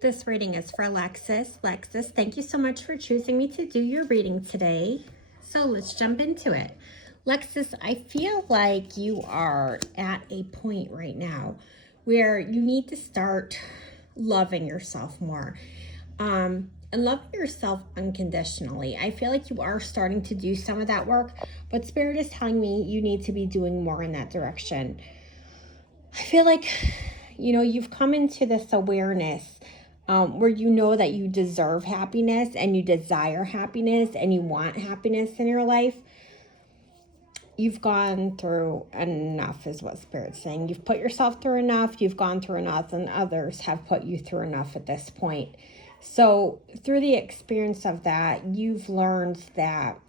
This reading is for Lexus. Lexus, thank you so much for choosing me to do your reading today. So let's jump into it. Lexus, I feel like you are at a point right now where you need to start loving yourself more. And loving yourself unconditionally. I feel like you are starting to do some of that work, but Spirit is telling me you need to be doing more in that direction. I feel like, you've come into this awareness where you know that you deserve happiness and you desire happiness and you want happiness in your life. You've gone through enough is what Spirit's saying. You've put yourself through enough. You've gone through enough, and others have put you through enough at this point. So through the experience of that, you've learned that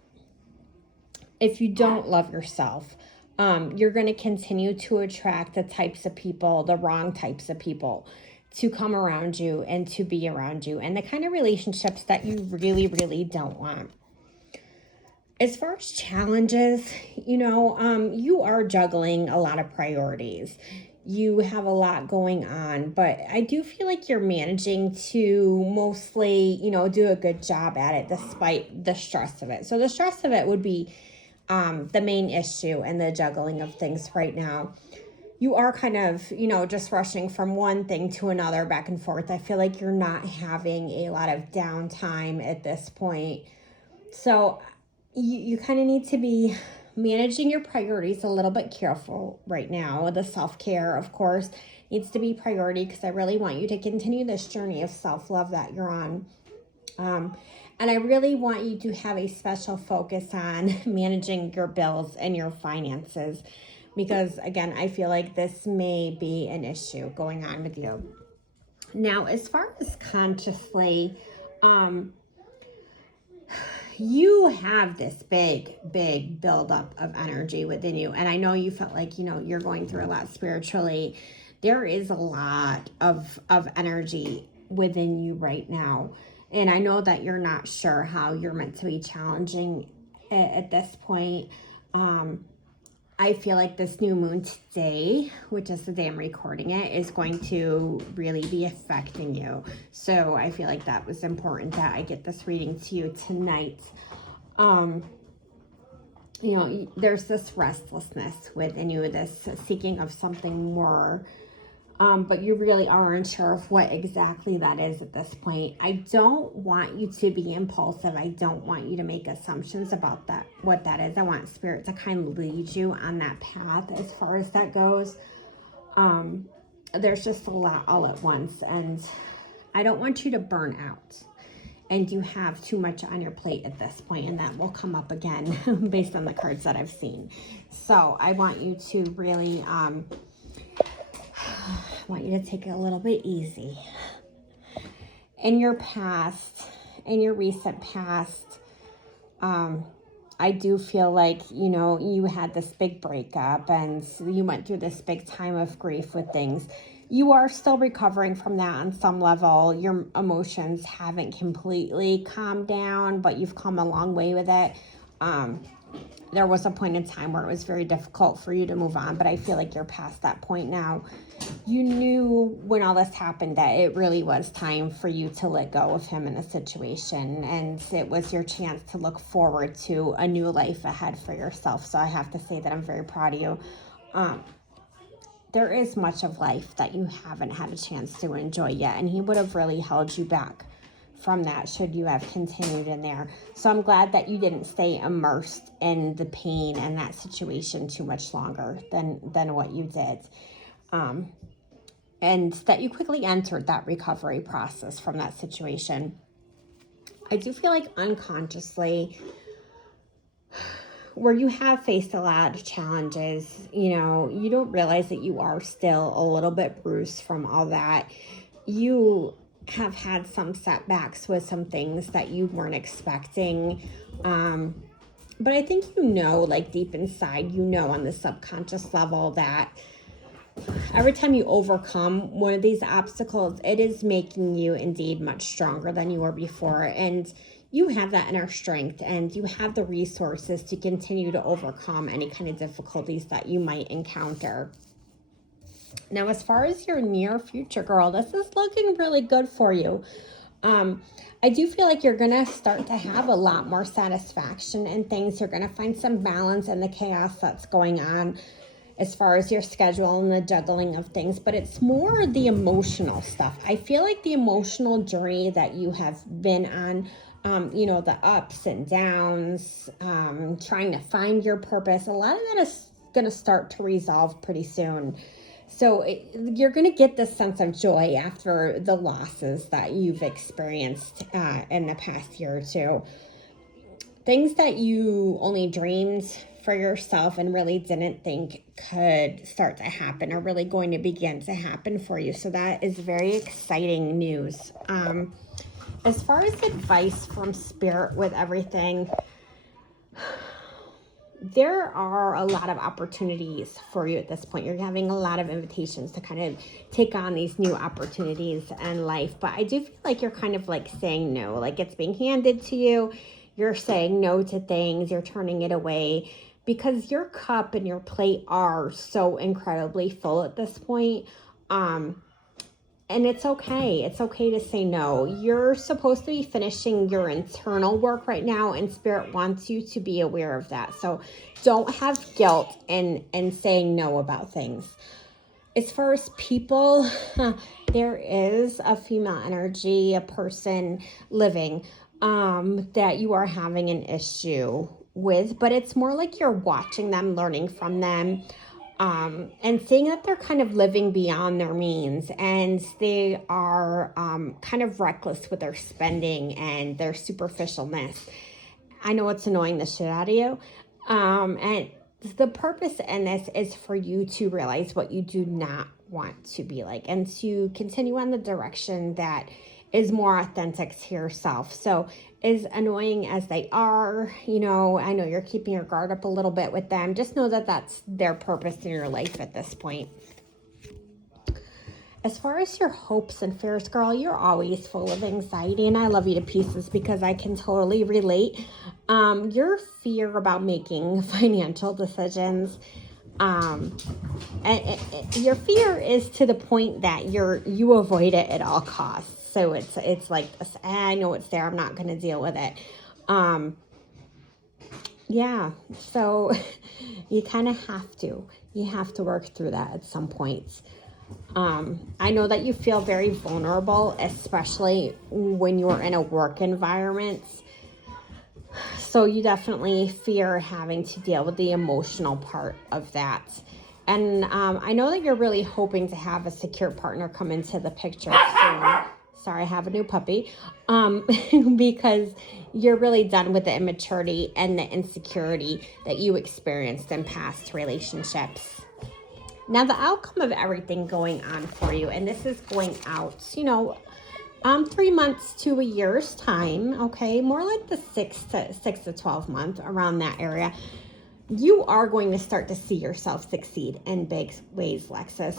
if you don't love yourself, you're going to continue to attract the types of people, the wrong types of people, to come around you and to be around you, and the kind of relationships that you really, really don't want. As far as challenges, you are juggling a lot of priorities. You have a lot going on, but I do feel like you're managing to mostly, do a good job at it despite the stress of it. So the stress of it would be the main issue and the juggling of things right now. You are kind of, just rushing from one thing to another back and forth. I feel like you're not having a lot of downtime at this point. So you kind of need to be managing your priorities a little bit careful right now. The self-care, of course, needs to be priority because I really want you to continue this journey of self-love that you're on. And I really want you to have a special focus on managing your bills and your finances because, again, I feel like this may be an issue going on with you. Now, as far as consciously, you have this big buildup of energy within you. And I know you felt like, you're going through a lot spiritually. There is a lot of energy within you right now. And I know that you're not sure how you're meant to be challenging at this point. I feel like this new moon today, which is the day I'm recording it, is going to really be affecting you. So I feel like that was important that I get this reading to you tonight. There's this restlessness within you, this seeking of something more. But you really are unsure of what exactly that is at this point. I don't want you to be impulsive. I don't want you to make assumptions about that, what that is. I want Spirit to kind of lead you on that path as far as that goes. There's just a lot all at once, and I don't want you to burn out and you have too much on your plate at this point, and that will come up again based on the cards that I've seen. So I want you to really... I want you to take it a little bit easy. In your past, in your recent past, I do feel like, you had this big breakup and you went through this big time of grief with things. You are still recovering from that on some level. Your emotions haven't completely calmed down, but you've come a long way with it. There was a point in time where it was very difficult for you to move on, but I feel like you're past that point now. You knew when all this happened that it really was time for you to let go of him in a situation, and it was your chance to look forward to a new life ahead for yourself. So I have to say that I'm very proud of you. There is much of life that you haven't had a chance to enjoy yet, and he would have really held you back from that should you have continued in there. So I'm glad that you didn't stay immersed in the pain and that situation too much longer than what you did. And that you quickly entered that recovery process from that situation. I do feel like unconsciously, where you have faced a lot of challenges, you don't realize that you are still a little bit bruised from all that. You have had some setbacks with some things that you weren't expecting. But I think like deep inside, on the subconscious level that every time you overcome one of these obstacles, it is making you indeed much stronger than you were before. And you have that inner strength and you have the resources to continue to overcome any kind of difficulties that you might encounter. Now, as far as your near future, girl, this is looking really good for you. I do feel like you're going to start to have a lot more satisfaction in things. You're going to find some balance in the chaos that's going on as far as your schedule and the juggling of things, but it's more the emotional stuff. I feel like the emotional journey that you have been on, the ups and downs, trying to find your purpose, a lot of that is going to start to resolve pretty soon. So you're going to get this sense of joy after the losses that you've experienced in the past year or two. Things that you only dreamed for yourself and really didn't think could start to happen are really going to begin to happen for you. So that is very exciting news. As far as advice from Spirit with everything, there are a lot of opportunities for you at this point. You're having a lot of invitations to kind of take on these new opportunities in life. But I do feel like you're kind of like saying no, like it's being handed to you. You're saying no to things. You're turning it away because your cup and your plate are so incredibly full at this point. And it's okay. It's okay to say no. You're supposed to be finishing your internal work right now, and Spirit wants you to be aware of that. So don't have guilt in saying no about things. As far as people, there is a female energy, a person living that you are having an issue with, but it's more like you're watching them, learning from them. And seeing that they're kind of living beyond their means, and they are kind of reckless with their spending and their superficialness. I know it's annoying the shit out of you. And the purpose in this is for you to realize what you do not want to be like and to continue on the direction that is more authentic to yourself. So as annoying as they are, I know you're keeping your guard up a little bit with them. Just know that that's their purpose in your life at this point. As far as your hopes and fears, girl, you're always full of anxiety, and I love you to pieces because I can totally relate. Your fear about making financial decisions, and your fear is to the point that you avoid it at all costs. So it's like, I know it's there. I'm not going to deal with it. So you kind of have to. You have to work through that at some points. I know that you feel very vulnerable, especially when you're in a work environment. So you definitely fear having to deal with the emotional part of that. And I know that you're really hoping to have a secure partner come into the picture soon. Sorry, I have a new puppy. Because you're really done with the immaturity and the insecurity that you experienced in past relationships. Now, the outcome of everything going on for you, and this is going out, 3 months to a year's time, okay? More like the 6 to 12 month, around that area. You are going to start to see yourself succeed in big ways, Lexus.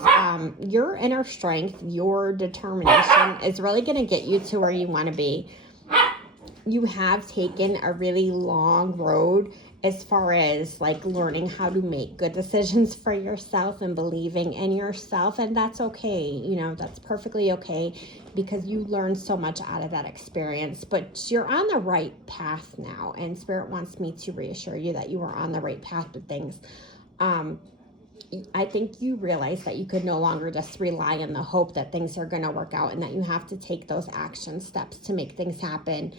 Your inner strength, your determination is really going to get you to where you want to be. You have taken a really long road as far as like learning how to make good decisions for yourself and believing in yourself. And that's okay. That's perfectly okay because you learned so much out of that experience, but you're on the right path now. And Spirit wants me to reassure you that you are on the right path with things. I think you realize that you could no longer just rely on the hope that things are going to work out and that you have to take those action steps to make things happen.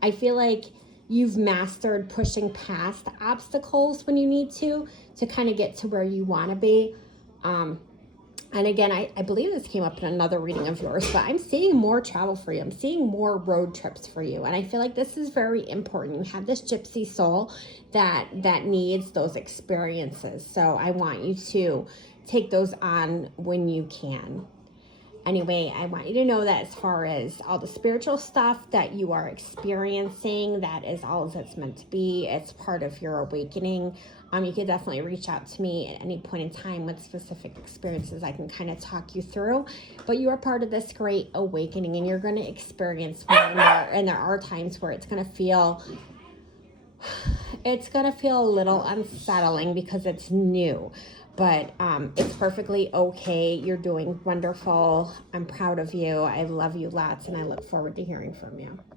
I feel like you've mastered pushing past obstacles when you need to kind of get to where you want to be. And again, I believe this came up in another reading of yours, but I'm seeing more travel for you. I'm seeing more road trips for you. And I feel like this is very important. You have this gypsy soul that needs those experiences. So I want you to take those on when you can. Anyway, I want you to know that as far as all the spiritual stuff that you are experiencing, that is all as it's meant to be. It's part of your awakening. You can definitely reach out to me at any point in time with specific experiences I can kind of talk you through. But you are part of this great awakening, and you're going to experience more and more. And there are times where it's going to feel a little unsettling because it's new. but it's perfectly okay. You're doing wonderful. I'm proud of you. I love you lots, and I look forward to hearing from you.